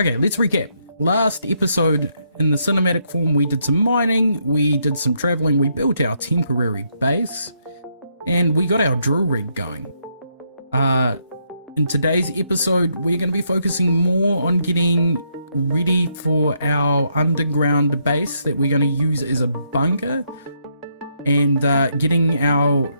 Okay, let's recap. Last episode, in the cinematic form, we did some mining, we did some traveling, we built our temporary base, and we got our drill rig going. In today's episode, we're going to be focusing more on getting ready for our underground base that we're going to use as a bunker, and getting our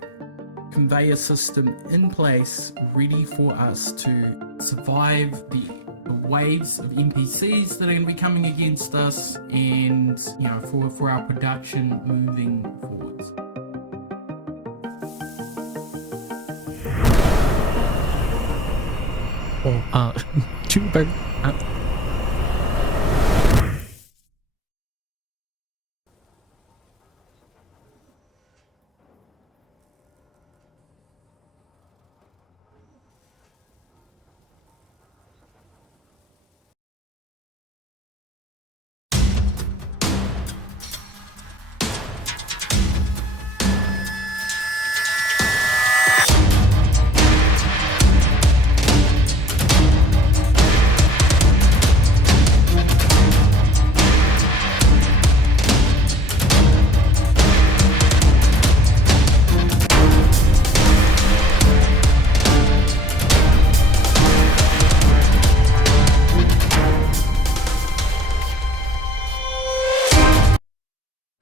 conveyor system in place, ready for us to survive the waves of NPCs that are going to be coming against us, and for our production moving forwards. Jupiter.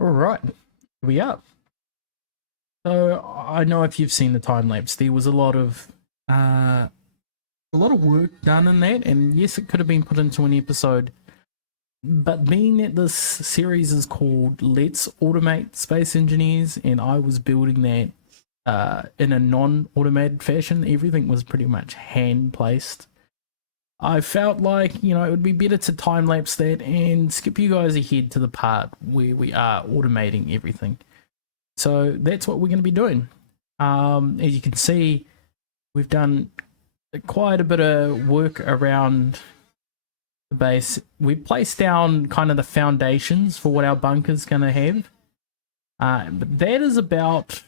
Alright, we up. So I know if you've seen the time lapse, there was a lot of work done in that, and yes, it could have been put into an episode. But being that this series is called Let's Automate Space Engineers, and I was building that in a non-automated fashion, everything was pretty much hand placed. I felt like, it would be better to time-lapse that and skip you guys ahead to the part where we are automating everything. So that's what we're going to be doing. As you can see, we've done quite a bit of work around the base. We've placed down kind of the foundations for what our bunker's going to have. But that is about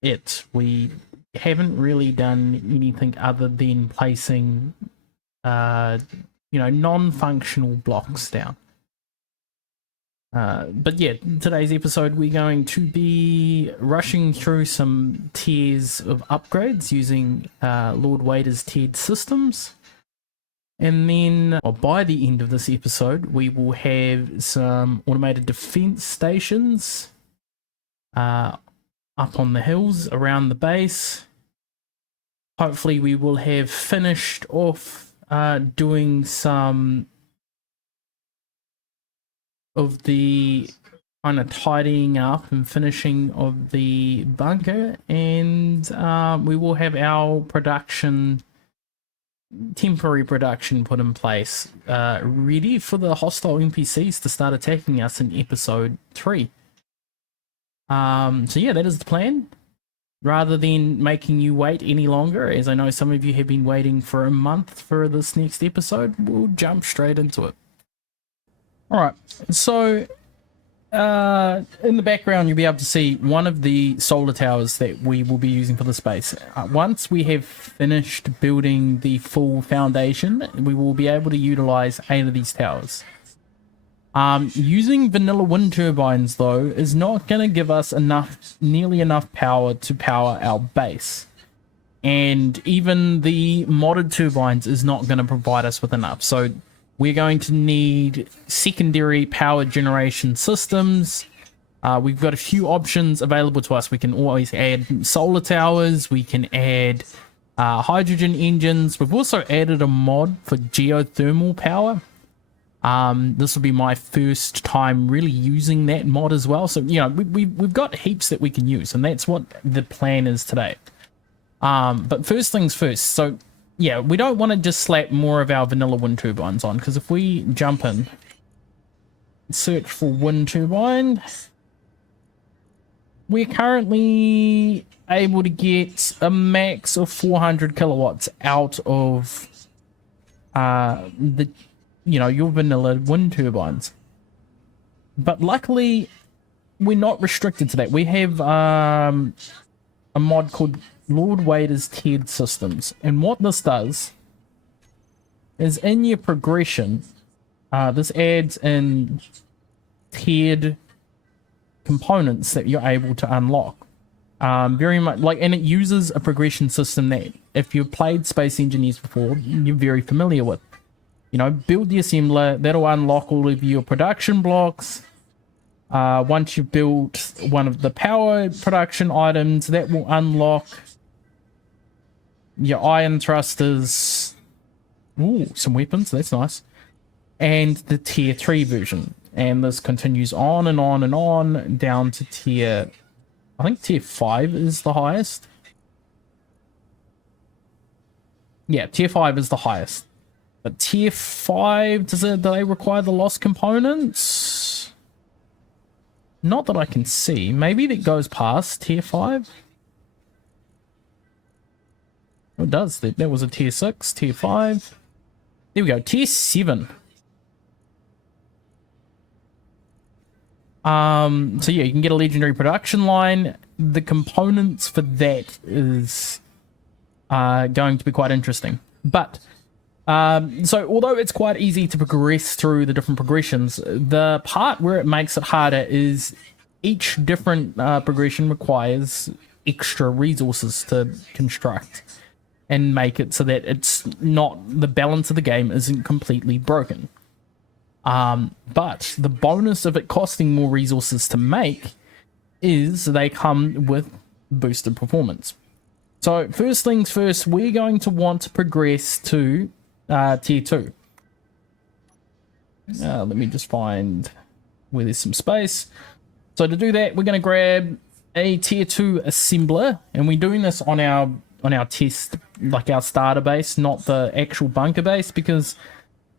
it. We haven't really done anything other than placing non-functional blocks down. But yeah, today's episode we're going to be rushing through some tiers of upgrades using Lord Wader's tiered systems, and then by the end of this episode we will have some automated defense stations up on the hills around the base. Hopefully we will have finished off doing some of the kind of tidying up and finishing of the bunker, and we will have our temporary production put in place, ready for the hostile NPCs to start attacking us in episode 3. So yeah, that is the plan. Rather than making you wait any longer, as I know some of you have been waiting for a month for this next episode, we'll jump straight into it. Alright, so in the background you'll be able to see one of the solar towers that we will be using for the space. Once we have finished building the full foundation, we will be able to utilize 8 of these towers. Using vanilla wind turbines though is not going to give us nearly enough power to power our base, and even the modded turbines is not going to provide us with enough. So we're going to need secondary power generation systems. We've got a few options available to us. We can always add solar towers, we can add hydrogen engines. We've also added a mod for geothermal power. This will be my first time really using that mod as well. So, we've got heaps that we can use, and that's what the plan is today. But first things first. So, yeah, we don't want to just slap more of our vanilla wind turbines on, because if we jump in, search for wind turbine, we're currently able to get a max of 400 kilowatts out of your vanilla wind turbines. But luckily we're not restricted to that. We have a mod called Lord Wader's tiered systems, and what this does is in your progression, this adds in tiered components that you're able to unlock. Very much like, and it uses a progression system that if you've played Space Engineers before, you're very familiar with. You know, build the assembler, that'll unlock all of your production blocks. Once you've built one of the power production items, that will unlock your ion thrusters. Ooh, some weapons, that's nice. And the tier 3 version. And this continues on and on and on down to tier, I think tier 5 is the highest. Yeah, tier 5 is the highest. But tier 5, do they require the lost components? Not that I can see. Maybe that goes past tier 5. Oh, it does. That was a tier 6, tier 5. There we go, tier 7. So yeah, you can get a legendary production line. The components for that is going to be quite interesting. But so although it's quite easy to progress through the different progressions, the part where it makes it harder is each different progression requires extra resources to construct and make it so that it's not, the balance of the game isn't completely broken. But the bonus of it costing more resources to make is they come with boosted performance. So first things first, we're going to want to progress to tier 2. Let me just find where there's some space. So to do that, we're going to grab a tier 2 assembler, and we're doing this on our test, like our starter base, not the actual bunker base, because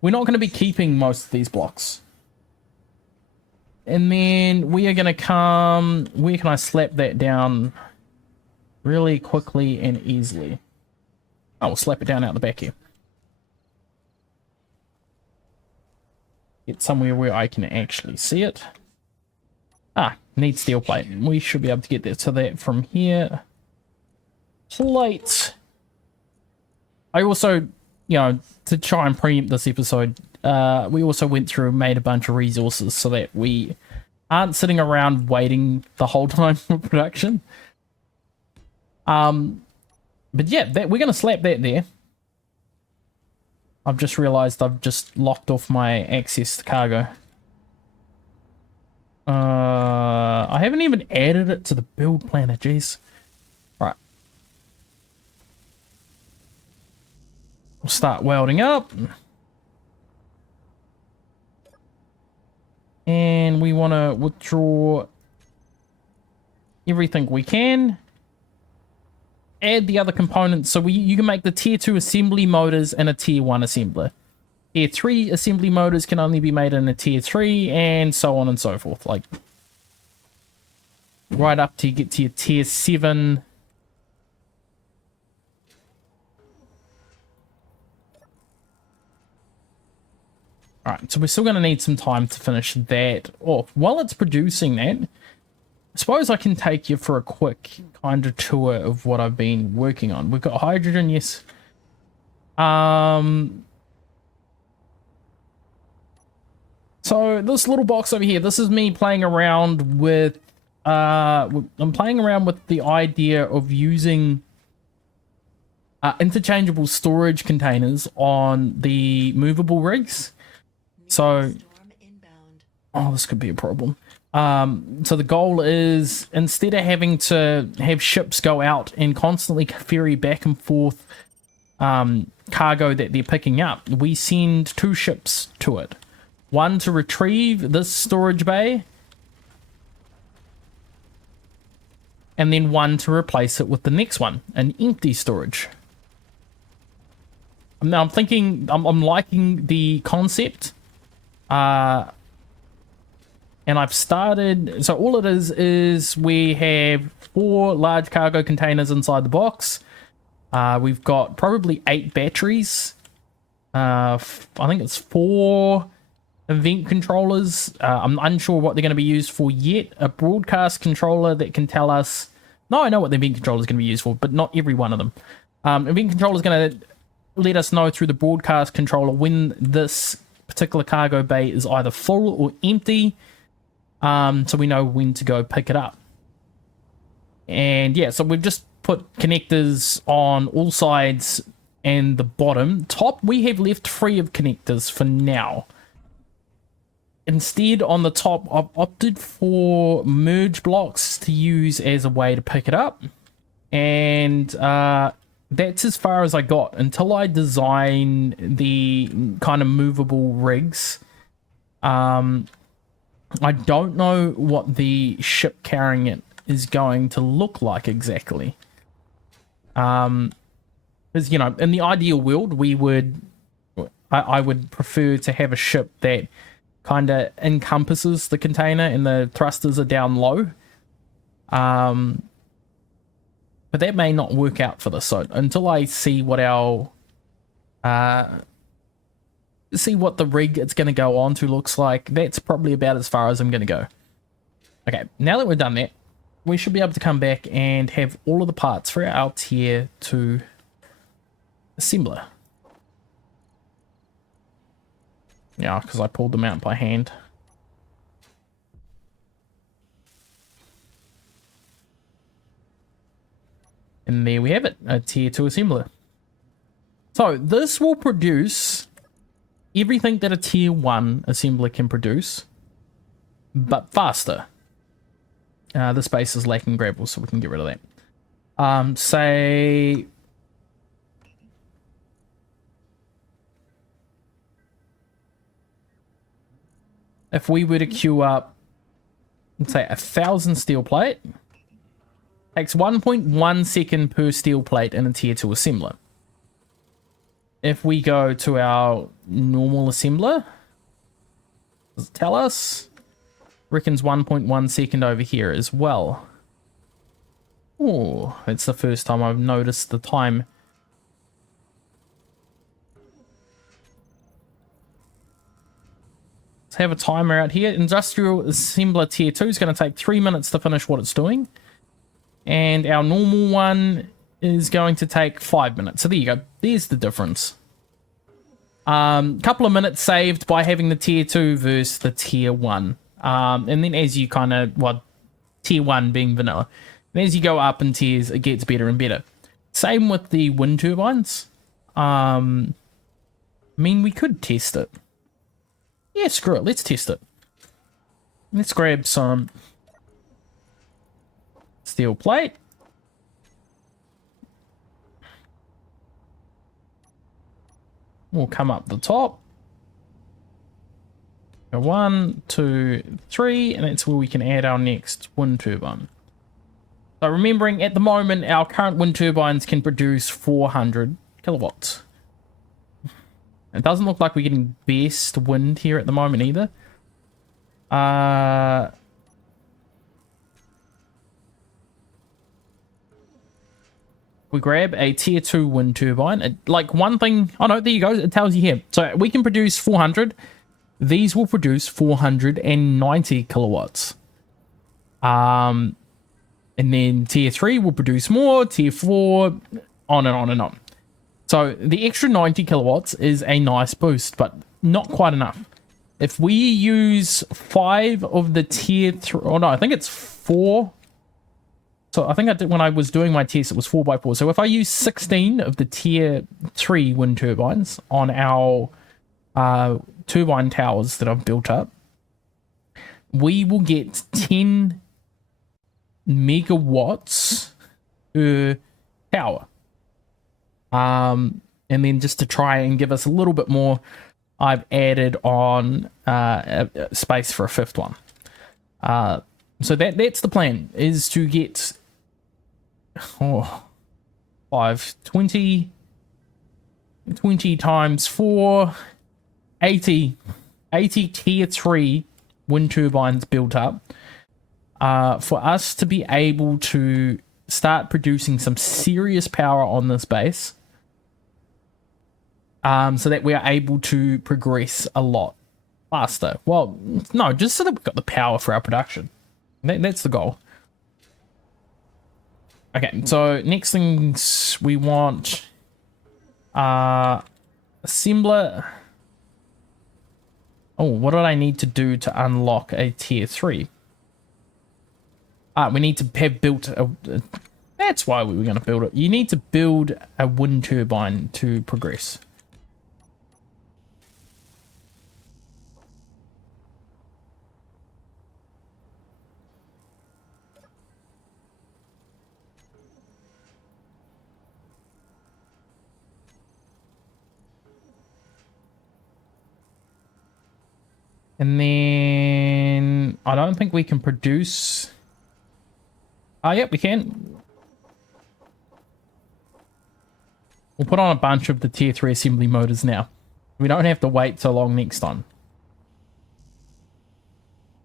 we're not going to be keeping most of these blocks. And then we are going to come, where can I slap that down really quickly and easily? Oh, we'll slap it down out the back here. Get somewhere where I can actually see it. Ah, need steel plate. We should be able to get that to that from here. Plate. I also, you know, to try and preempt this episode, we also went through and made a bunch of resources so that we aren't sitting around waiting the whole time for production. But yeah, we're going to slap that there. I've just realized I've just locked off my access to cargo. I haven't even added it to the build planner, jeez. Right. We'll start welding up. And we want to withdraw everything we can. Add the other components. So you can make the tier 2 assembly motors and a tier 1 assembler. Tier 3 assembly motors can only be made in a tier 3, and so on and so forth. Like, right up to you get to your tier 7. Alright, so we're still going to need some time to finish that off. While it's producing that, I suppose I can take you for a quick kind of tour of what I've been working on. We've got hydrogen, yes. So this little box over here, this is me playing around with, I'm playing around with the idea of using interchangeable storage containers on the movable rigs. So, oh, this could be a problem. So the goal is, instead of having to have ships go out and constantly ferry back and forth cargo that they're picking up, we send 2 ships to it. One to retrieve this storage bay, and then one to replace it with the next one, an empty storage. Now I'm thinking, I'm liking the concept. And I've started, so all it is we have 4 large cargo containers inside the box. We've got probably 8 batteries. I think it's 4 event controllers. I'm unsure what they're going to be used for yet. A broadcast controller that can tell us, no, I know what the event controller is going to be used for, but not every one of them. Event controller is going to let us know through the broadcast controller when this particular cargo bay is either full or empty, so we know when to go pick it up. And yeah, so we've just put connectors on all sides and the bottom. Top, we have left free of connectors for now. Instead, on the top, I've opted for merge blocks to use as a way to pick it up. And that's as far as I got until I design the kind of movable rigs. I don't know what the ship carrying it is going to look like exactly. Because, you know, in the ideal world, I would prefer to have a ship that kind of encompasses the container and the thrusters are down low. But that may not work out for this. So until I see what see what the rig it's going to go on to looks like, that's probably about as far as I'm going to go. Okay, now that we've done that, we should be able to come back and have all of the parts for our tier 2 assembler. Yeah, because I pulled them out by hand. And there we have it, a tier 2 assembler. So this will produce everything that a tier 1 assembler can produce, but faster. The space is lacking gravel, so we can get rid of that. Say... if we were to queue up, let's say 1,000 steel plate, takes 1.1 second per steel plate in a tier 2 assembler. If we go to our normal assembler, does it tell us? Reckons 1.1 second over here as well. Oh, it's the first time I've noticed the time. Let's have a timer out here. Industrial assembler tier 2 is going to take 3 minutes to finish what it's doing. And our normal one is going to take 5 minutes. So there you go. There's the difference. Couple of minutes saved by having the tier 2 versus the tier 1. And then as you kind of, well, tier 1 being vanilla. And as you go up in tiers, it gets better and better. Same with the wind turbines. I mean, we could test it. Yeah, screw it. Let's test it. Let's grab some steel plate. We'll come up the top. 1, 2, 3, and that's where we can add our next wind turbine. So remembering, at the moment, our current wind turbines can produce 400 kilowatts. It doesn't look like we're getting best wind here at the moment either. We grab a tier 2 wind turbine. Like one thing... oh no, there you go. It tells you here. So we can produce 400. These will produce 490 kilowatts. And then tier 3 will produce more. Tier 4, on and on and on. So the extra 90 kilowatts is a nice boost, but not quite enough. If we use 5 of the tier 3... oh no, I think it's 4... so I think I did, when I was doing my test, it was 4x4. So if I use 16 of the tier 3 wind turbines on our turbine towers that I've built up, we will get 10 megawatts per tower. And then just to try and give us a little bit more, I've added on space for a 5th one. So that's the plan, is to get 20 times 4, 80 tier 3 wind turbines built up for us to be able to start producing some serious power on this base, so that we are able to progress a lot faster. Well, no, just so that we've got the power for our production. That's the goal. Okay, so next things we want Assembler. Oh, what did I need to do to unlock a tier 3? We need to have built that's why we were going to build it. You need to build a wind turbine to progress. And then I don't think we can produce. Oh, yep, we can. We'll put on a bunch of the tier 3 assembly motors now. We don't have to wait so long next time.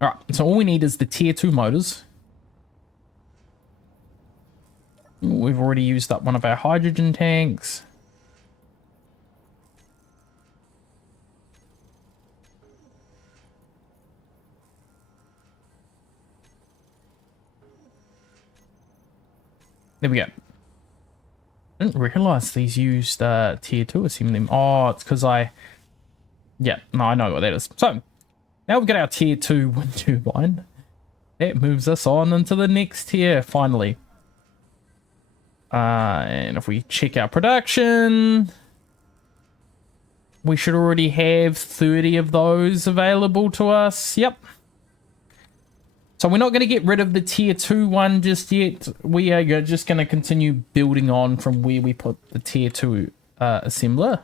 Alright, so all we need is the tier 2 motors. We've already used up one of our hydrogen tanks. There we go. I didn't realize these used tier 2 assembly. Oh, it's because yeah, no, I know what that is. So, now we've got our tier 2 wind turbine. That moves us on into the next tier, finally. And if we check our production, we should already have 30 of those available to us. Yep. So we're not going to get rid of the tier 2 one just yet. We are just going to continue building on from where we put the tier 2 assembler.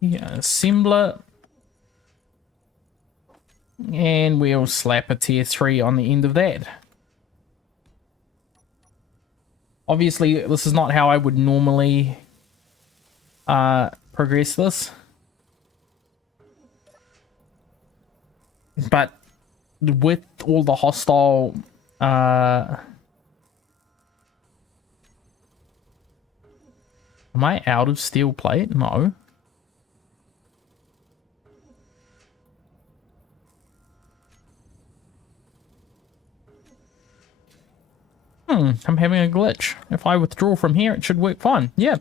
Yeah, assembler. And we'll slap a tier 3 on the end of that. Obviously, this is not how I would normally progress this. But with all the hostile am I out of steel plate? No. I'm having a glitch. If I withdraw from here, it should work fine. Yeah.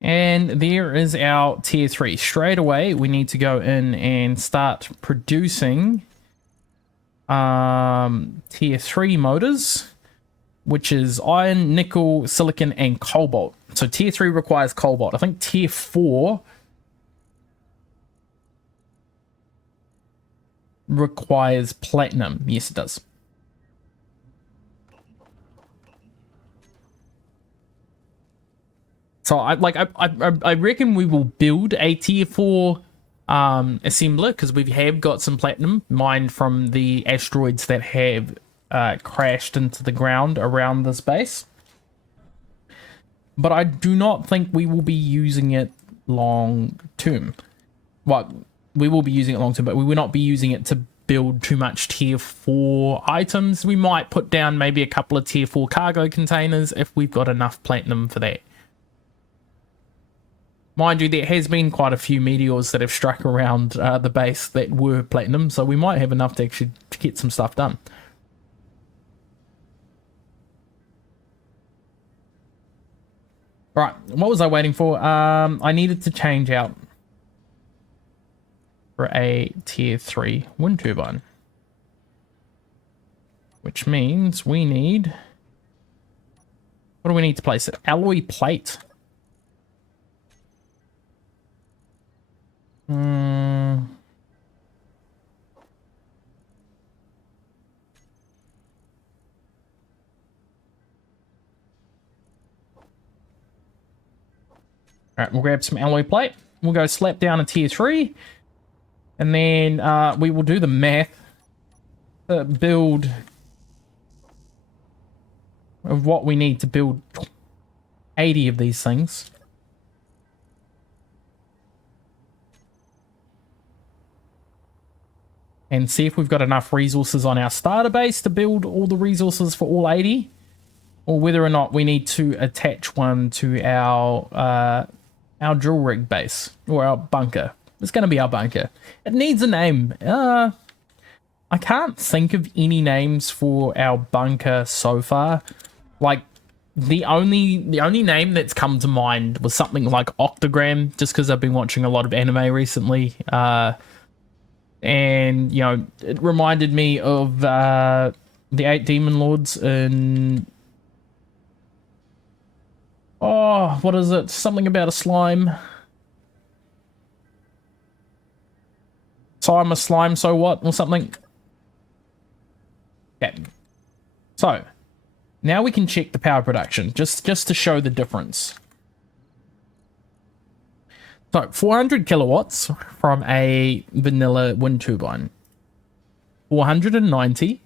And there is our tier 3. Straight away, we need to go in and start producing tier 3 motors, which is iron, nickel, silicon, and cobalt. So tier 3 requires cobalt. I think tier 4 requires platinum. Yes, it does. So I reckon we will build a tier 4 assembler, because we have got some platinum mined from the asteroids that have crashed into the ground around this base. But I do not think we will be using it long term. Well, we will be using it long term, but we will not be using it to build too much tier 4 items. We might put down maybe a couple of tier 4 cargo containers if we've got enough platinum for that. Mind you, there has been quite a few meteors that have struck around the base that were platinum, so we might have enough to actually get some stuff done. Right, what was I waiting for? I needed to change out for a tier 3 wind turbine. Which means we need... What do we need to place it? Alloy plate. Alright, we'll grab some alloy plate. We'll go slap down a tier 3. And then we will do the math to build of what we need to build 80 of these things. And see if we've got enough resources on our starter base to build all the resources for all 80. Or whether or not we need to attach one to our drill rig base, or our bunker. It's going to be our bunker. It needs a name. I can't think of any names for our bunker so far. Like, the only name that's come to mind was something like Octogram, just because I've been watching a lot of anime recently. And, you know, it reminded me of the 8 Demon Lords in... Oh, what is it? Something about a slime. So I'm a slime, so what? Or something. Okay. So, now we can check the power production, just to show the difference. So, 400 kilowatts from a vanilla wind turbine. 490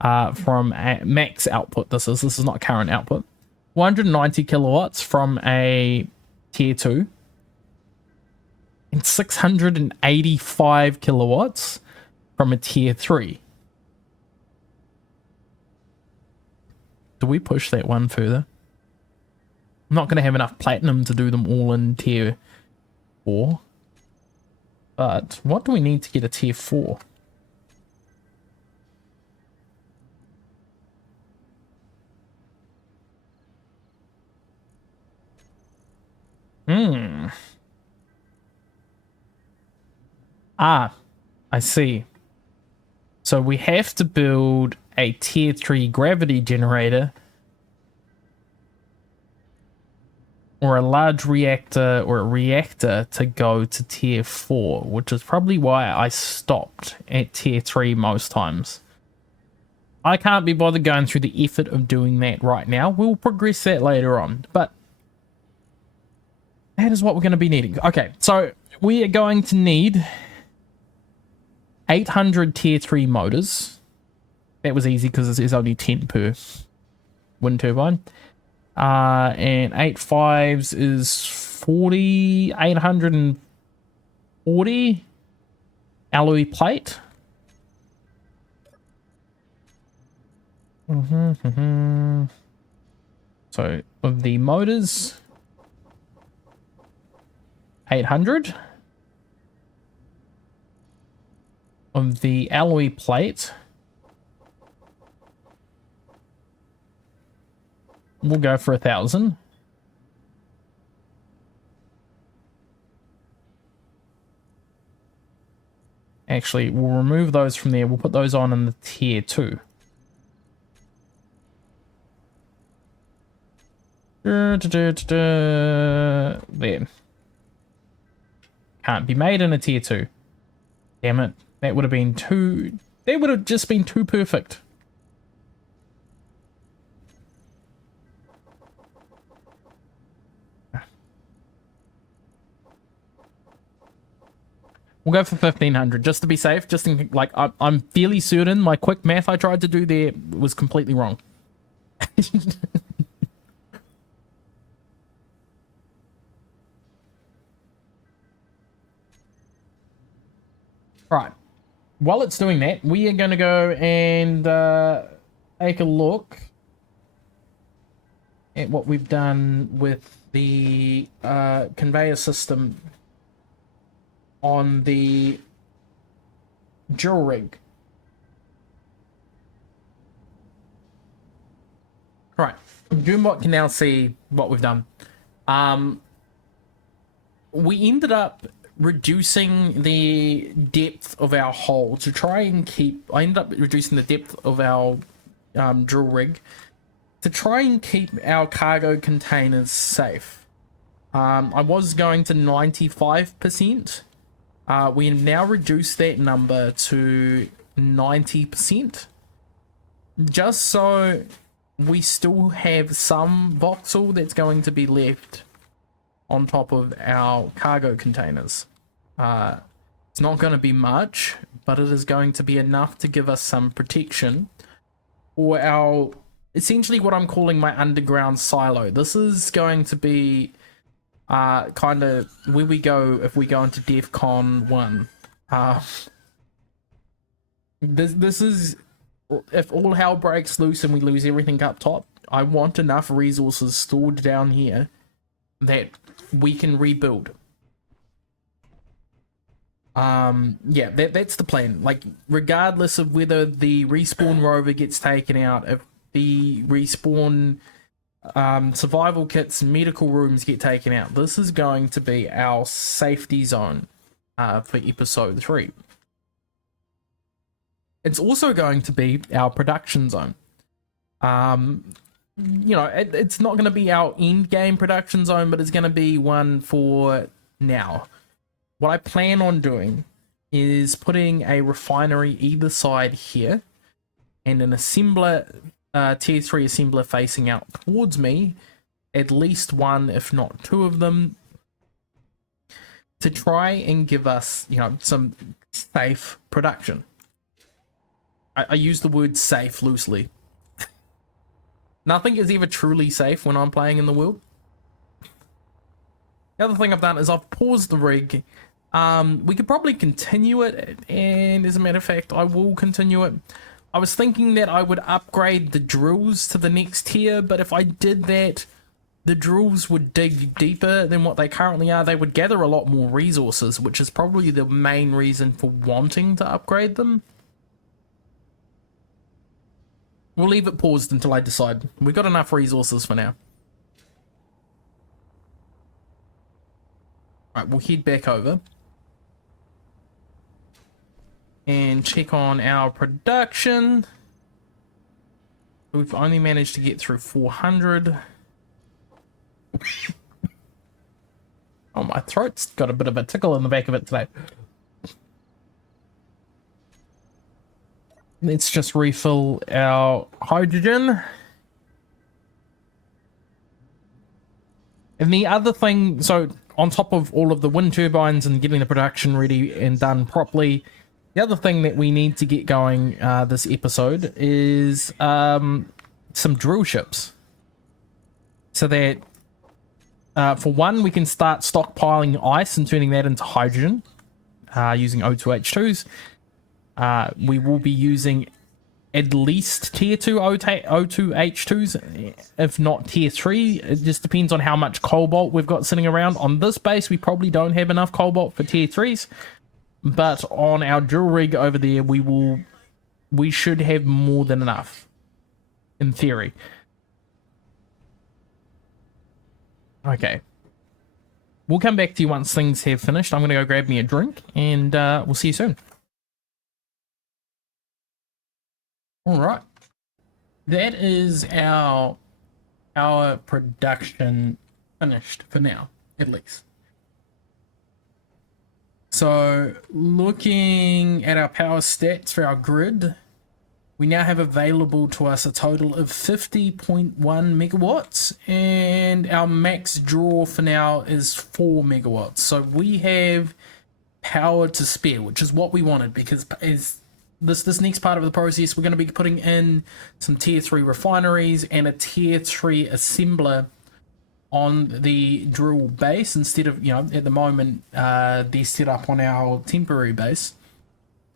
from a max output. This is not current output. 490 kilowatts from a tier 2. And 685 kilowatts from a tier 3. Do we push that one further? I'm not going to have enough platinum to do them all in tier 4. But what do we need to get a tier 4? Ah, I see. So we have to build a tier 3 gravity generator or a large reactor or a reactor to go to tier 4, which is probably why I stopped at tier 3 most times. I can't be bothered going through the effort of doing that right now. We'll progress that later on, but that is what we're going to be needing. Okay, so we are going to need 800 tier 3 motors. That was easy because there's only 10 per wind turbine. And 8 5s is 40, 840 alloy plate. So of the motors, 800. Of the alloy plate, we'll go for 1,000. Actually, we'll remove those from there. We'll put those on in the tier 2. There. Can't be made in a tier 2. Damn it. That would have been too... That would have just been too perfect. We'll go for 1,500 just to be safe. Just in, like, I'm fairly certain my quick math I tried to do there was completely wrong. Right. While it's doing that, we are going to go and take a look at what we've done with the conveyor system on the drill rig. Right. Doombot can now see what we've done. We ended up reducing the depth of our hole to try and keep... I ended up reducing the depth of our drill rig to try and keep our cargo containers safe. I was going to 95%. We have now reduced that number to 90%. Just so we still have some voxel that's going to be left on top of our cargo containers. It's not going to be much, but it is going to be enough to give us some protection for our, essentially what I'm calling my underground silo. This is going to be kind of where we go if we go into DEFCON 1. This is, if all hell breaks loose and we lose everything up top, I want enough resources stored down here that we can rebuild. Yeah, that's the plan. Like, regardless of whether the respawn rover gets taken out, if the respawn survival kits, medical rooms get taken out, this is going to be our safety zone for episode 3. It's also going to be our production zone. You know, it's not going to be our end game production zone, but it's going to be one for now. What I plan on doing is putting a refinery either side here and an assembler, tier 3 assembler facing out towards me, at least one, if not two of them, to try and give us, you know, some safe production. I use the word safe loosely. Nothing is ever truly safe when I'm playing in the world. The other thing I've done is I've paused the rig. We could probably continue it, and as a matter of fact, I will continue it. I was thinking that I would upgrade the drills to the next tier, but if I did that, the drills would dig deeper than what they currently are. They would gather a lot more resources, which is probably the main reason for wanting to upgrade them. We'll leave it paused until I decide. We've got enough resources for now. Alright, we'll head back over and check on our production. We've only managed to get through 400. Oh, my throat's got a bit of a tickle in the back of it today. Let's just refill our hydrogen. And the other thing, so on top of all of the wind turbines and getting the production ready and done properly, the other thing that we need to get going this episode is some drill ships. So that, for one, we can start stockpiling ice and turning that into hydrogen using O2H2s. We will be using at least tier 2 O2H2s, if not tier 3. It just depends on how much cobalt we've got sitting around. On this base, we probably don't have enough cobalt for tier 3s, but on our drill rig over there, we should have more than enough, in theory. Okay. We'll come back to you once things have finished. I'm going to go grab me a drink, and we'll see you soon. All right, that is our production finished for now, at least. So looking at our power stats for our grid, we now have available to us a total of 50.1 megawatts, and our max draw for now is 4 megawatts. So we have power to spare, which is what we wanted, because as this next part of the process, we're going to be putting in some tier 3 refineries and a tier 3 assembler on the drill base instead of, you know, at the moment they're set up on our temporary base.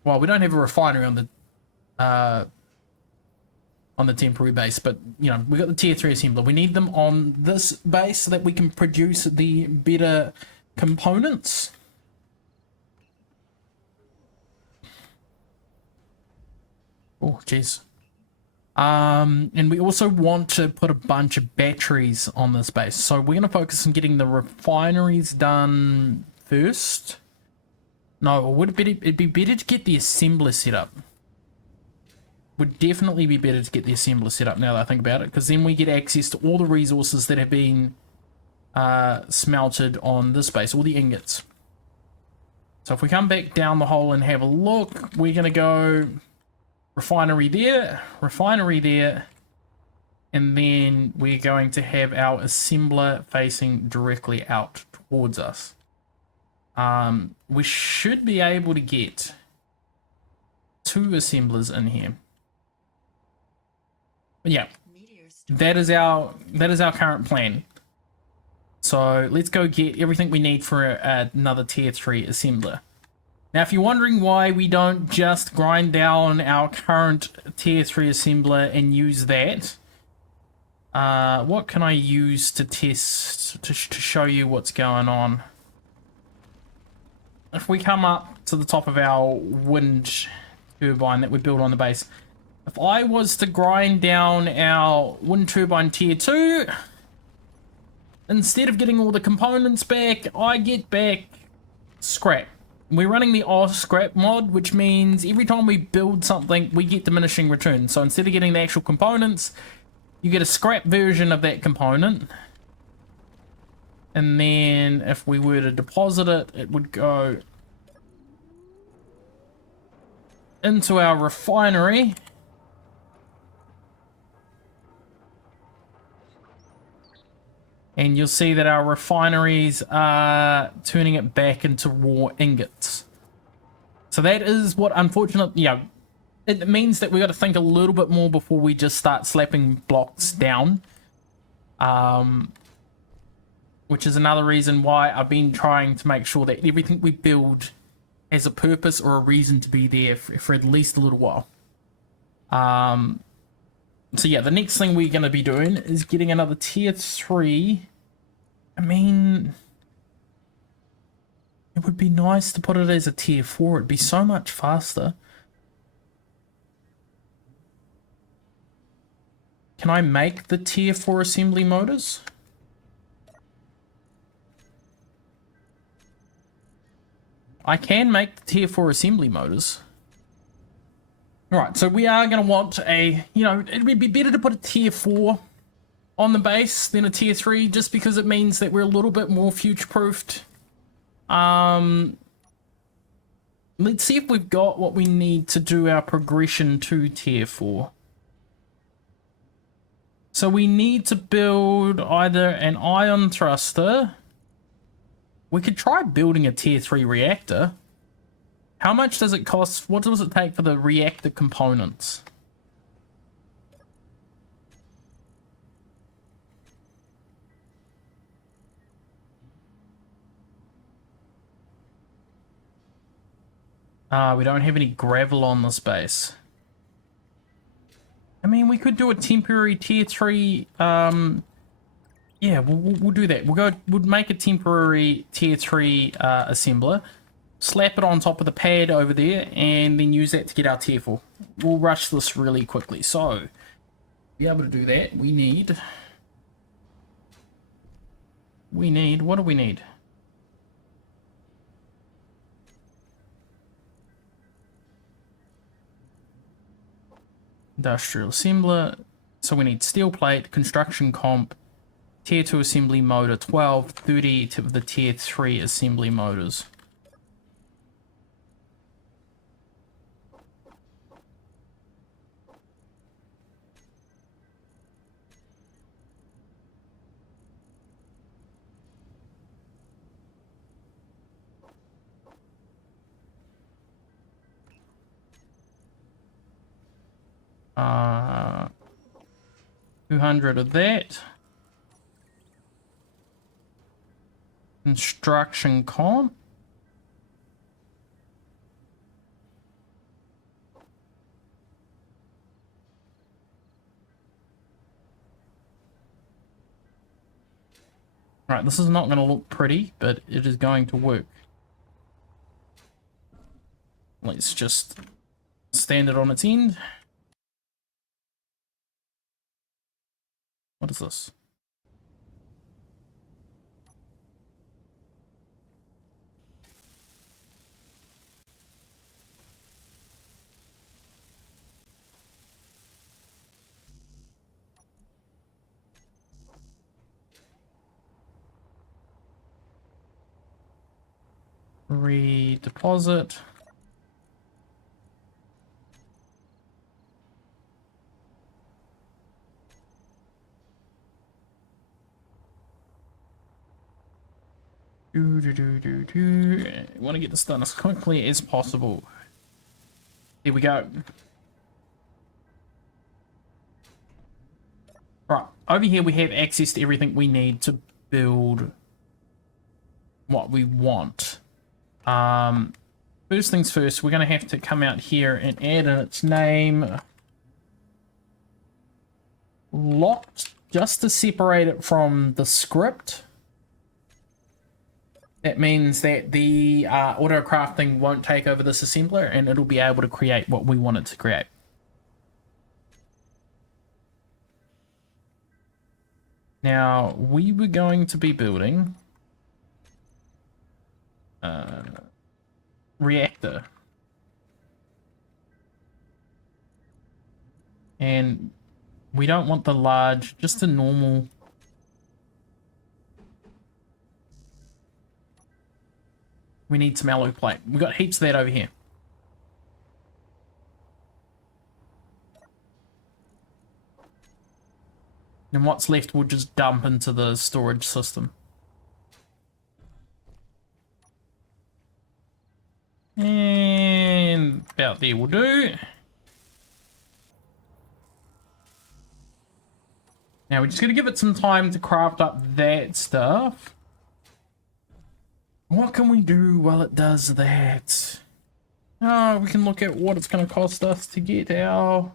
Well, we don't have a refinery on the temporary base, but, you know, we've got the tier 3 assembler. We need them on this base so that we can produce the better components. Oh, jeez. And we also want to put a bunch of batteries on this base. So we're going to focus on getting the refineries done first. No, it'd be better to get the assembler set up. Would definitely be better to get the assembler set up now that I think about it, because then we get access to all the resources that have been smelted on this base, all the ingots. So if we come back down the hole and have a look, we're going to go refinery there, and then we're going to have our assembler facing directly out towards us. We should be able to get 2 assemblers in here. But yeah, that is our current plan. So let's go get everything we need for another tier 3 assembler. Now, if you're wondering why we don't just grind down our current tier 3 assembler and use that, what can I use to test to show you what's going on? if we come up to the top of our wind turbine that we build on the base, if I was to grind down our wind turbine tier 2, instead of getting all the components back, I get back scrap. We're running the scrap mod, which means every time we build something, we get diminishing returns. So instead of getting the actual components, you get a scrap version of that component. And then if we were to deposit it, it would go into our refinery. And you'll see that our refineries are turning it back into raw ingots. So that is what, unfortunately, yeah, it means that we got to think a little bit more before we just start slapping blocks down. Which is another reason why I've been trying to make sure that everything we build has a purpose or a reason to be there for at least a little while. So yeah, the next thing we're going to be doing is getting another tier 3. I mean, it would be nice to put it as a tier 4. It'd be so much faster. Can I make the tier 4 assembly motors? I can make the tier 4 assembly motors. Alright, so we are going to want a, you know, it would be better to put a tier 4 on the base than a tier 3, just because it means that we're a little bit more future-proofed. Let's see if we've got what we need to do our progression to tier 4. So we need to build either an ion thruster. We could try building a tier 3 reactor. How much does it cost? What does it take for the reactor components? We don't have any gravel on this base. I mean, we could do a temporary tier 3, yeah, we'll do that. We'll make a temporary tier 3 assembler, slap it on top of the pad over there, and then use that to get our tier 4. We'll rush this really quickly. So, to be able to do that, we need, what do we need? Industrial assembler. So we need steel plate, construction comp, tier 2 assembly motor, 12, 30 to the tier 3 assembly motors. Uh, 200 of that. Construction comp. Right, this is not going to look pretty, but it is going to work. Let's just stand it on its end. What is this? Redeposit. I want to get this done as quickly as possible. Here we go. Right, over here we have access to everything we need to build what we want. First things first, we're going to have to come out here and add in its name. Locked, just to separate it from the script. It means that the auto crafting won't take over this assembler and it'll be able to create what we want it to create. Now, we were going to be building a reactor. And we don't want the large, just a normal. We need some alloy plate. We've got heaps of that over here. And what's left we'll just dump into the storage system. And about there will do. Now we're just going to give it some time to craft up that stuff. What can we do while it does that? Oh, we can look at what it's going to cost us to get our...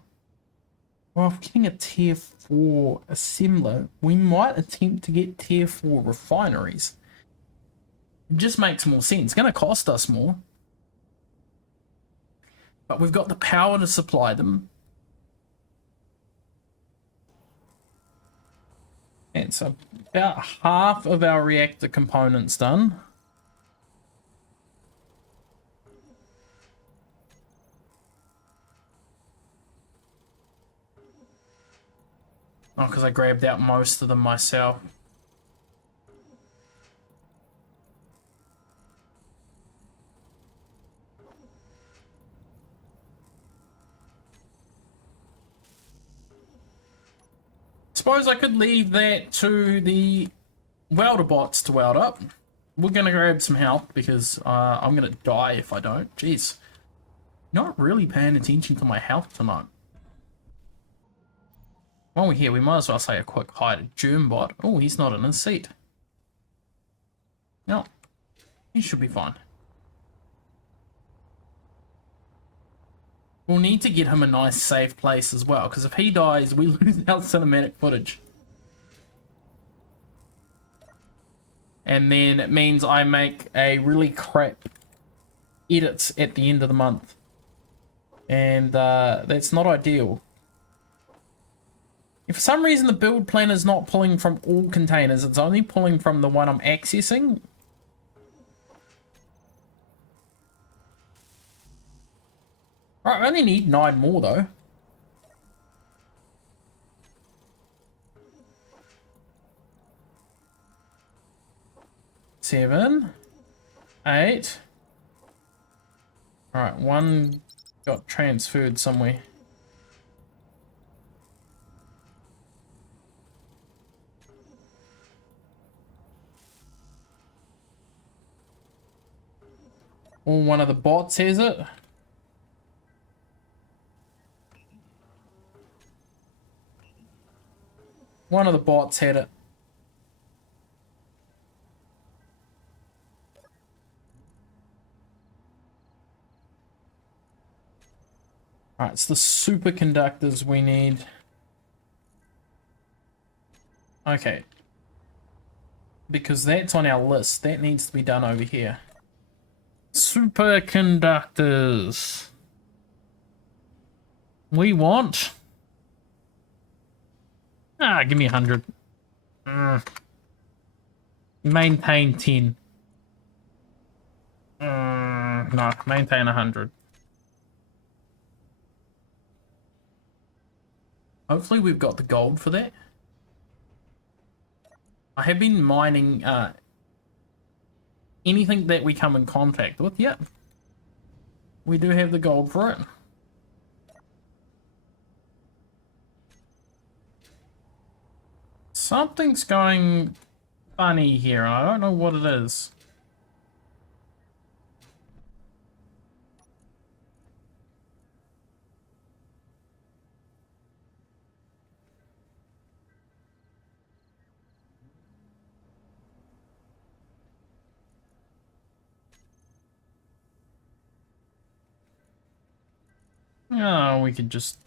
Well, if we're getting a tier 4 assembler, we might attempt to get tier 4 refineries. It just makes more sense. It's going to cost us more. But we've got the power to supply them. And so about half of our reactor components done. Oh, because I grabbed out most of them myself. Suppose I could leave that to the welder bots to weld up. We're going to grab some help because I'm going to die if I don't. Jeez. Not really paying attention to my health tonight. While we're here, we might as well say a quick hi to Germbot. Oh, he's not in his seat. No, he should be fine. We'll need to get him a nice safe place as well, because if he dies, we lose our cinematic footage. And then it means I make a really crap edits at the end of the month. And that's not ideal. If for some reason the build planner is not pulling from all containers, it's only pulling from the one I'm accessing. Alright, I only need 9 more though. Seven, 8. Alright, one got transferred somewhere. Or one of the bots has it. One of the bots had it. Alright, it's the superconductors we need. Okay. Because that's on our list. That needs to be done over here. Superconductors. We want... give me 100. Maintain 10. No, maintain 100. Hopefully we've got the gold for that. I have been mining anything that we come in contact with. Yep. We do have the gold for it. Something's going funny here, and I don't know what it is. Oh, we could just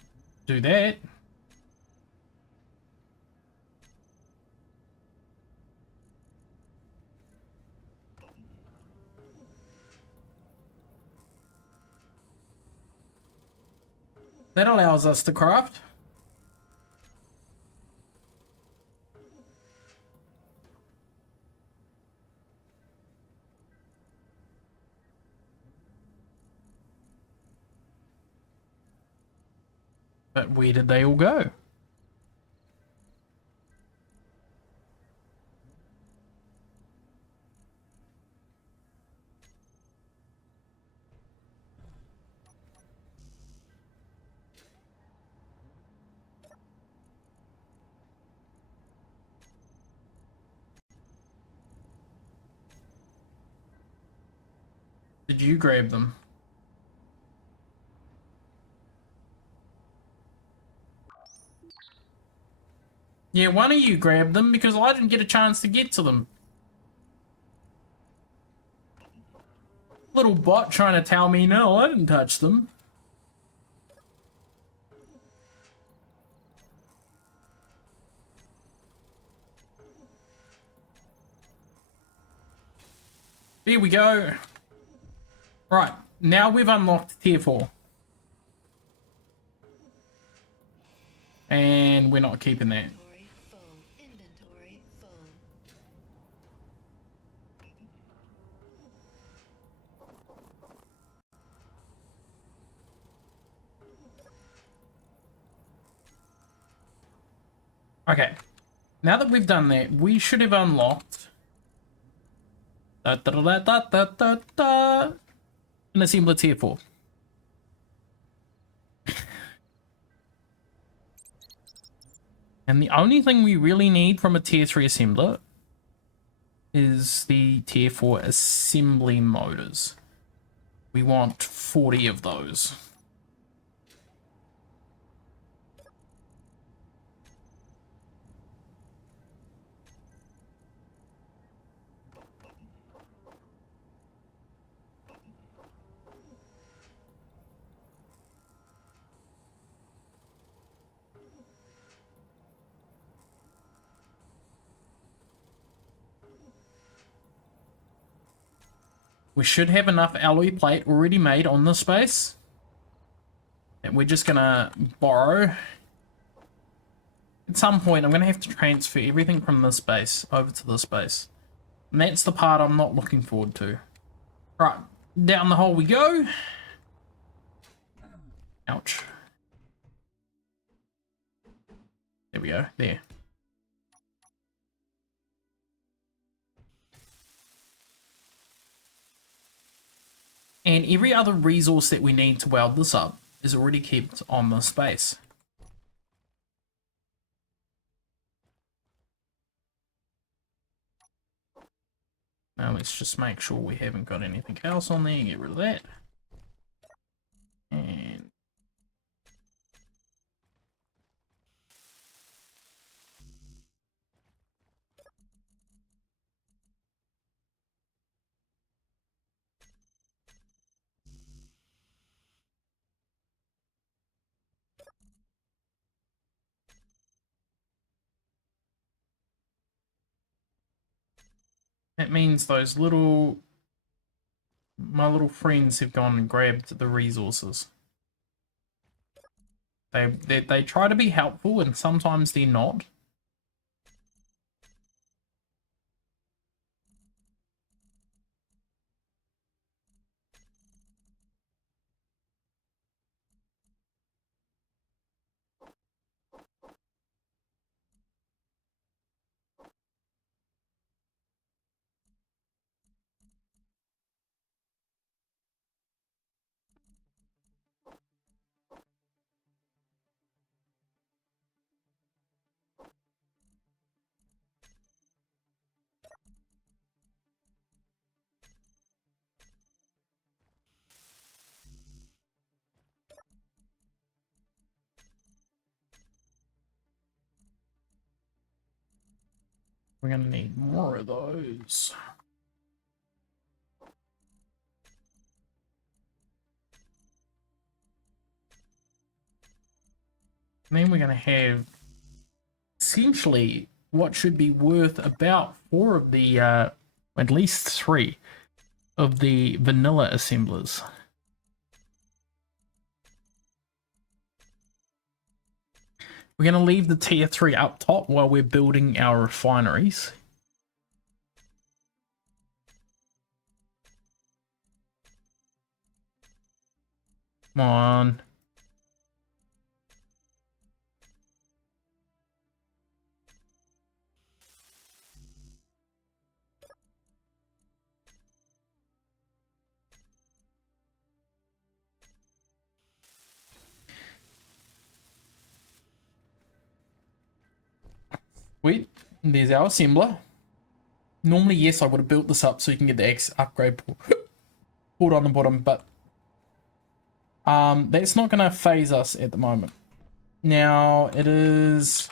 do that. That allows us to craft. But where did they all go? Did you grab them? Yeah, one of you grabbed them because I didn't get a chance to get to them. Little bot trying to tell me, no, I didn't touch them. Here we go. Right, now we've unlocked tier 4. And we're not keeping that. Inventory full. Okay, now that we've done that, we should have unlocked an assembler tier 4. And the only thing we really need from a tier 3 assembler is the tier 4 assembly motors. We want 40 of those. We should have enough alloy plate already made on this space. And we're just gonna borrow. At some point, I'm gonna have to transfer everything from this base over to this base. And that's the part I'm not looking forward to. Right, down the hole we go. Ouch. There we go, there. And every other resource that we need to weld this up is already kept on this space. Now let's just make sure we haven't got anything else on there and get rid of that. And that means those my little friends have gone and grabbed the resources. They try to be helpful and sometimes they're not. We're gonna need more of those. And then we're gonna have essentially what should be worth about 4 of the, at least 3 of the vanilla assemblers. We're going to leave the tier 3 up top while we're building our refineries. Come on. Wait, there's our assembler. Normally, yes, I would have built this up so you can get the X upgrade pulled on the bottom, but that's not going to phase us at the moment. Now, it is...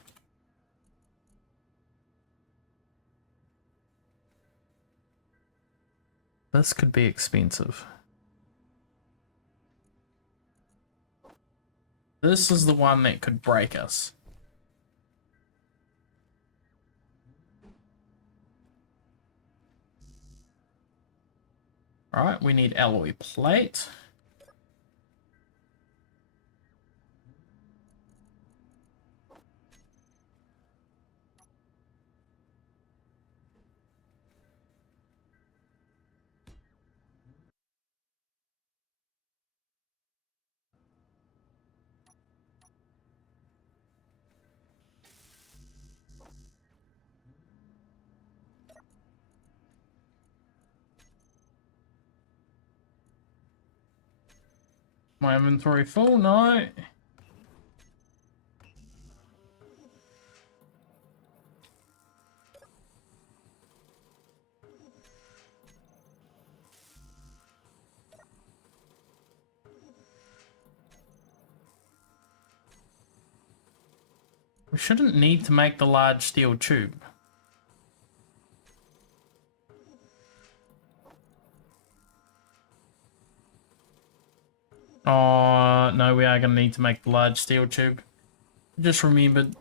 This could be expensive. This is the one that could break us. All right, we need alloy plate. My inventory full? No. We shouldn't need to make the large steel tube. Oh, no, we are going to need to make the large steel tube. Just remembered.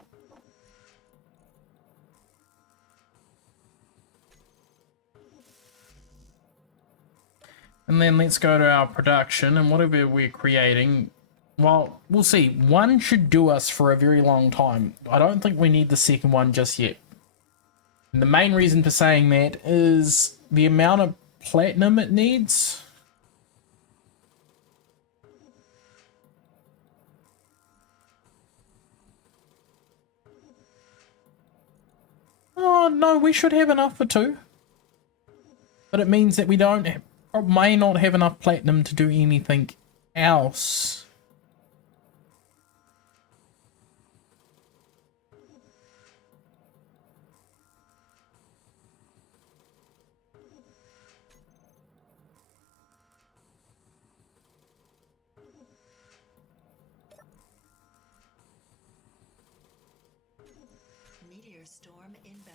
And then let's go to our production, and whatever we're creating, well, we'll see. One should do us for a very long time. I don't think we need the second one just yet. And the main reason for saying that is the amount of platinum it needs. Oh, no, we should have enough for 2. But it means that we don't or may not have enough platinum to do anything else. Meteor storm inbound.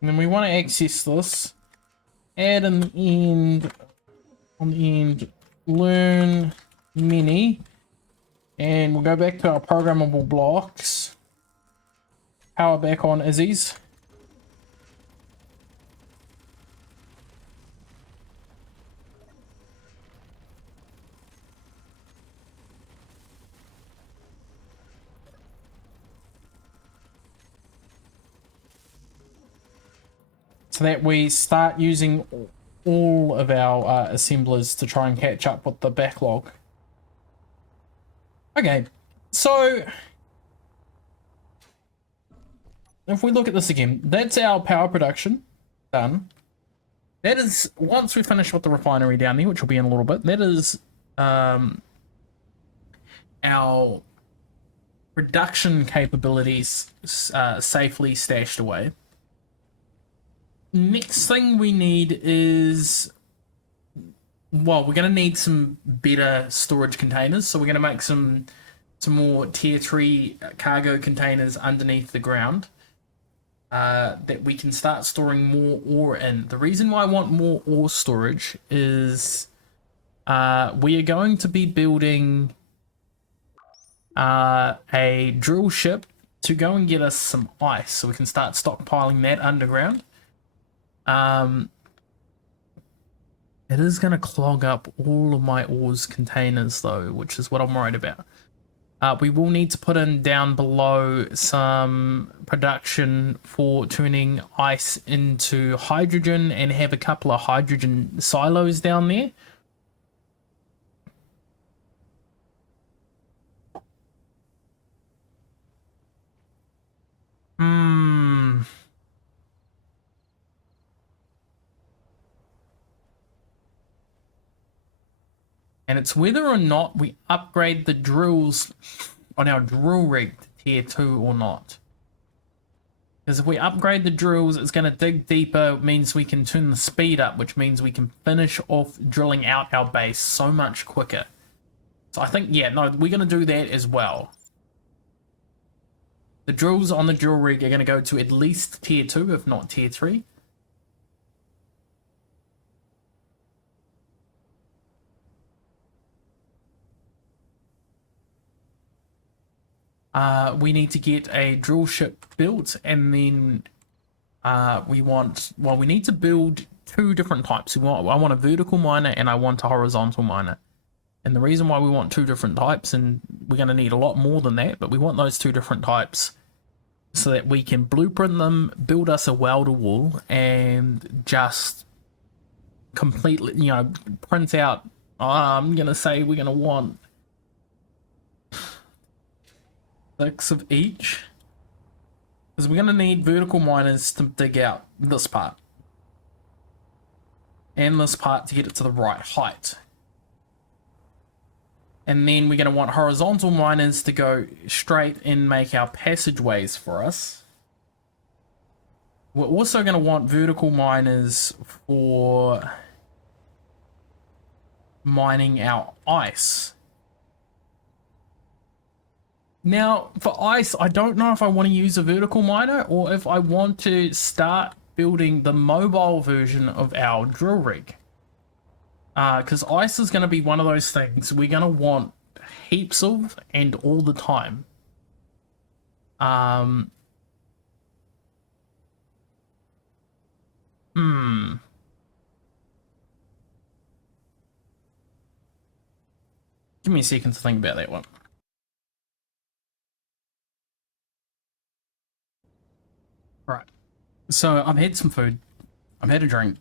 And then we want to access this. Add an end on the end, learn mini, and we'll go back to our programmable blocks. Power back on Issy's. So that we start using all of our assemblers to try and catch up with the backlog. Okay, so if we look at this again, that's our power production done. That is, once we finish with the refinery down there, which will be in a little bit, that is our production capabilities safely stashed away. Next thing we need is, well, we're going to need some better storage containers. So we're going to make some more tier 3 cargo containers underneath the ground that we can start storing more ore in. The reason why I want more ore storage is we are going to be building a drill ship to go and get us some ice so we can start stockpiling that underground. It is going to clog up all of my ores containers though, which is what I'm worried about. We will need to put in down below some production for turning ice into hydrogen and have a couple of hydrogen silos down there. And it's whether or not we upgrade the drills on our drill rig to tier 2 or not. Because if we upgrade the drills, it's going to dig deeper, means we can turn the speed up, which means we can finish off drilling out our base so much quicker. So I think, yeah, no, we're going to do that as well. The drills on the drill rig are going to go to at least tier 2, if not tier 3. We need to get a drill ship built, and then we need to build 2 different types. I want a vertical miner and I want a horizontal miner. And the reason why we want 2 different types, and we're going to need a lot more than that, but we want those 2 different types so that we can blueprint them, build us a welder wall, and just completely, print out. I'm going to say we're going to want 6 of each. Because we're going to need vertical miners to dig out this part. And this part to get it to the right height. And then we're going to want horizontal miners to go straight and make our passageways for us. We're also going to want vertical miners for mining our ice. Now, for ice, I don't know if I want to use a vertical miner or if I want to start building the mobile version of our drill rig. Because ice is going to be one of those things we're going to want heaps of and all the time. Give me a second to think about that one. Right. So I've had some food. I've had a drink.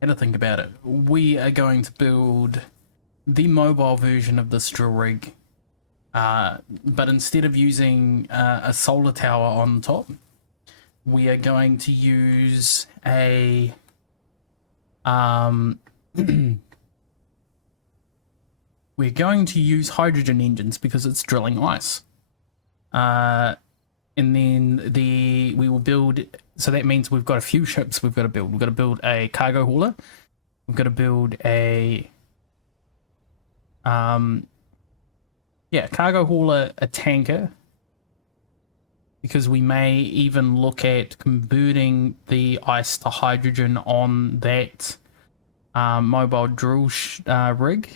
Had to think about it. We are going to build the mobile version of this drill rig. But instead of using a solar tower on top, we are going to use a we're going to use hydrogen engines because it's drilling ice. And then we will build, so that means we've got a few ships we've got to build. We've got to build a cargo hauler. We've got to build a cargo hauler, a tanker, because we may even look at converting the ice to hydrogen on that mobile drill rig.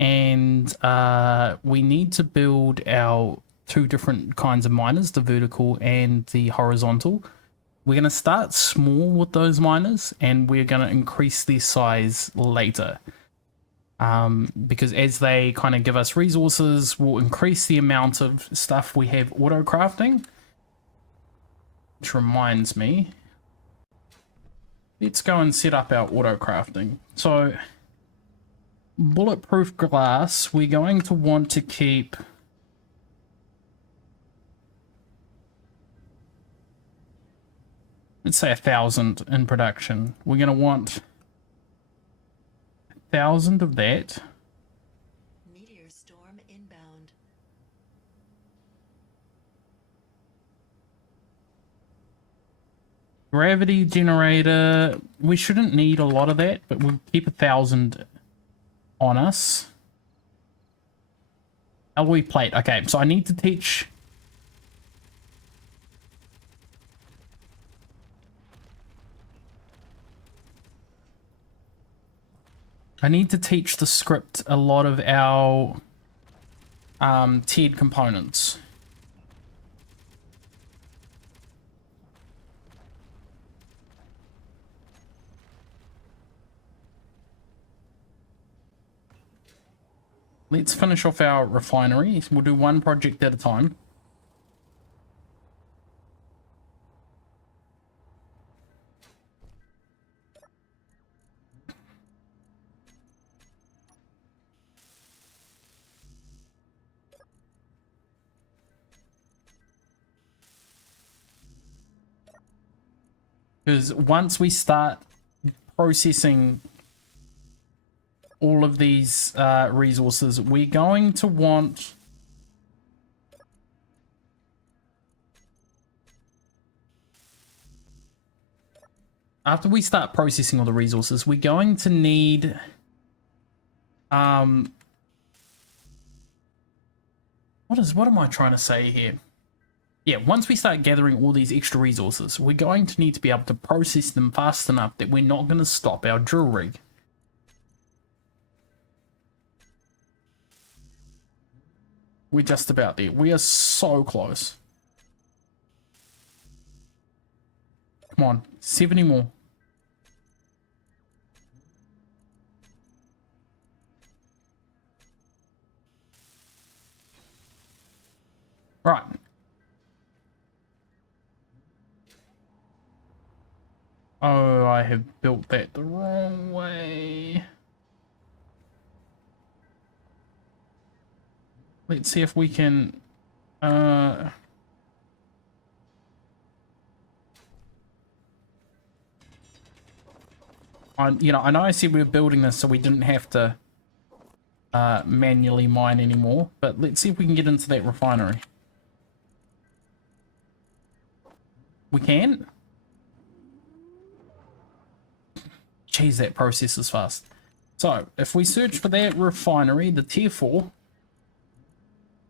And we need to build our 2 different kinds of miners, the vertical and the horizontal. We're going to start small with those miners, and we're going to increase their size later. Because as they kind of give us resources, we'll increase the amount of stuff we have auto crafting. Which reminds me, let's go and set up our auto crafting. So, bulletproof glass, we're going to want to keep let's say 1,000 in production. We're going to want 1,000 of that. Meteor storm inbound. Gravity generator, we shouldn't need a lot of that, but we'll keep 1,000 on us. Alloy plate. Okay, so I need to teach the script a lot of our tiered components. let's finish off our refinery. We'll do one project at a time. Because once we start processing all of these resources, we're going to want after we start processing all the resources, we're going to need what am I trying to say here? Yeah, once we start gathering all these extra resources, we're going to need to be able to process them fast enough that we're not going to stop our drill rig. We're just about there. We are so close. Come on, 70 more. Right. Oh, I have built that the wrong way. Let's see if we can... I know I said we were building this so we didn't have to manually mine anymore, but let's see if we can get into that refinery. We can? Jeez, that process is fast. So, if we search for that refinery, the tier 4,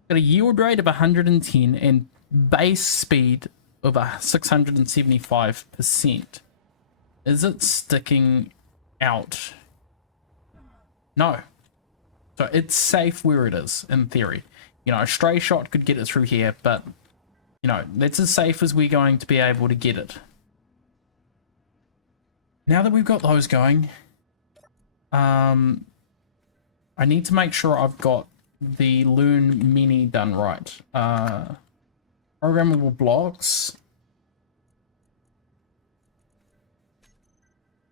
got a yield rate of 110 and base speed of 675%. Is it sticking out? No. So it's safe where it is, in theory. You know, a stray shot could get it through here, but, you know, that's as safe as we're going to be able to get it. Now that we've got those going, I need to make sure I've got the Learn Mini done right. Programmable blocks.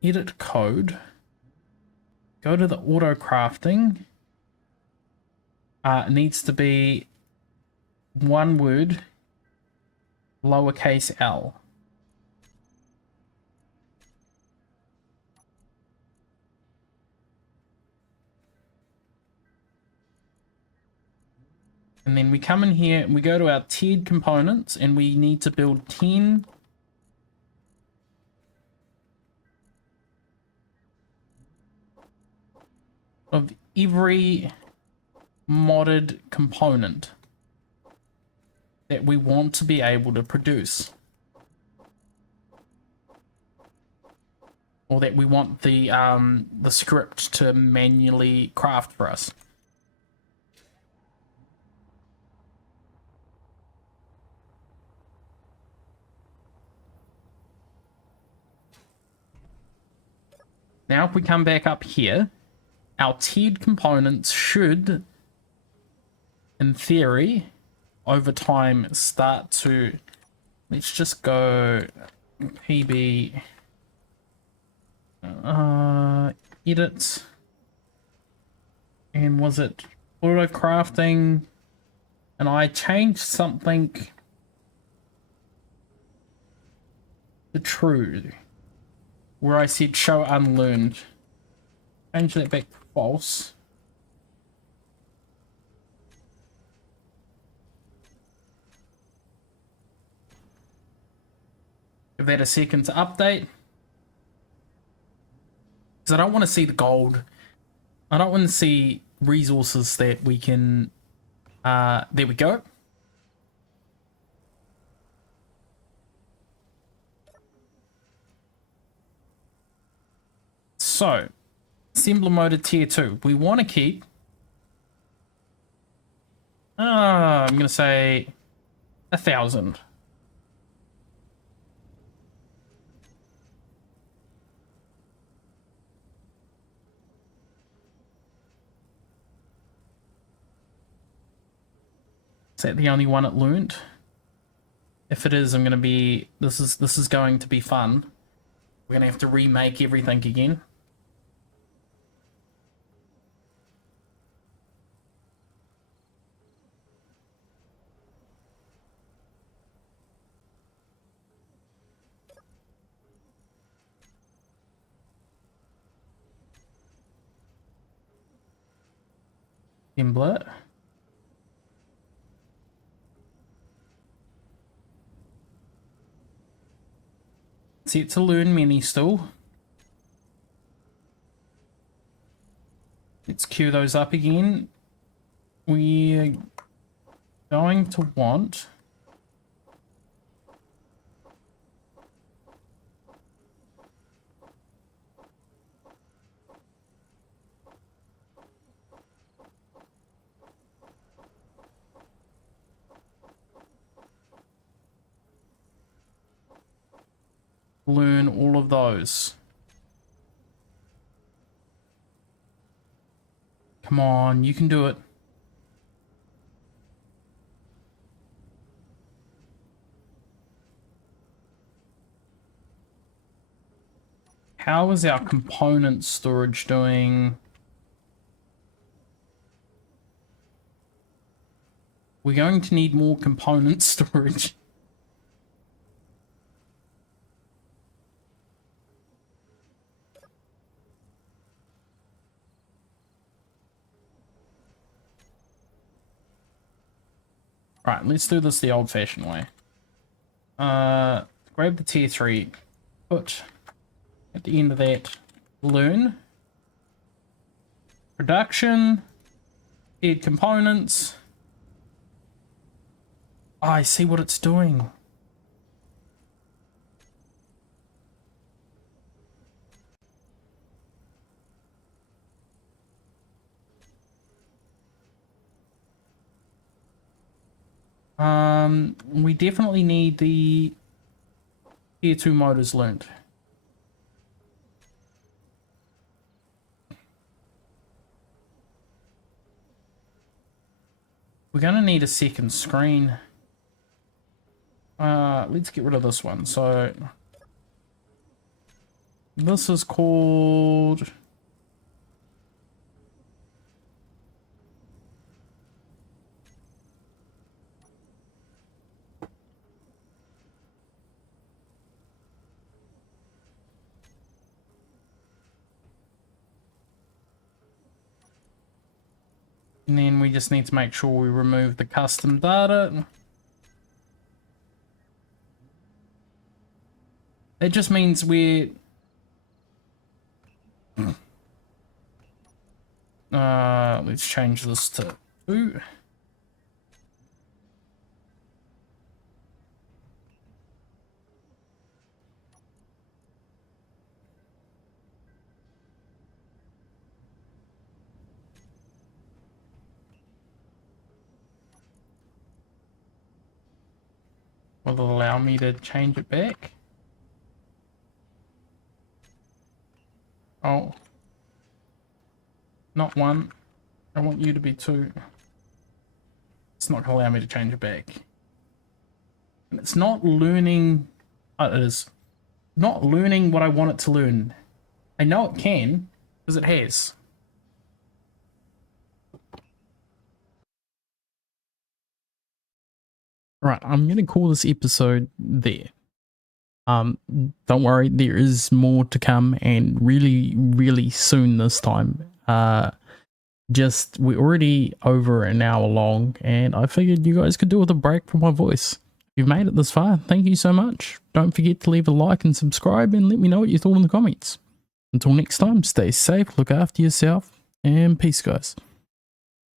Edit code. Go to the auto crafting. It needs to be one word, lowercase l. And then we come in here and we go to our tiered components and we need to build 10 of every modded component that we want to be able to produce. Or that we want the script to manually craft for us. Now if we come back up here, our tiered components should, in theory, over time start to, let's just go PB, edit, and was it auto crafting, and I changed something to true, where I said show unlearned. Change that back to false. Give that a second to update. Because I don't want to see the gold. I don't want to see resources that we can... there we go. So, assembler mode tier 2. We want to keep... I'm going to say 1,000. Is that the only one it learned? If it is, I'm gonna be this is going to be fun. We're gonna have to remake everything again. Gimlet. Set to learn many still. Let's queue those up again. We're going to want learn all of those. Come on, you can do it. How is our component storage doing? We're going to need more component storage. Right, let's do this the old-fashioned way. Grab the tier 3, put at the end of that, learn, production, tiered components. Oh, I see what it's doing. We definitely need the tier 2 motors learned. We're gonna need a second screen. Let's get rid of this one. So this is called and then we just need to make sure we remove the custom data. It just means we're let's change this to 2. Will it allow me to change it back? Oh. Not 1. I want you to be 2. It's not going to allow me to change it back. And it's not learning... it is not learning what I want it to learn. I know it can, because it has. Right, I'm going to call this episode there. Don't worry, there is more to come, and really, really soon this time. We're already over an hour long, and I figured you guys could do with a break from my voice. If you've made it this far, thank you so much. Don't forget to leave a like and subscribe, and let me know what you thought in the comments. Until next time, stay safe, look after yourself, and peace, guys.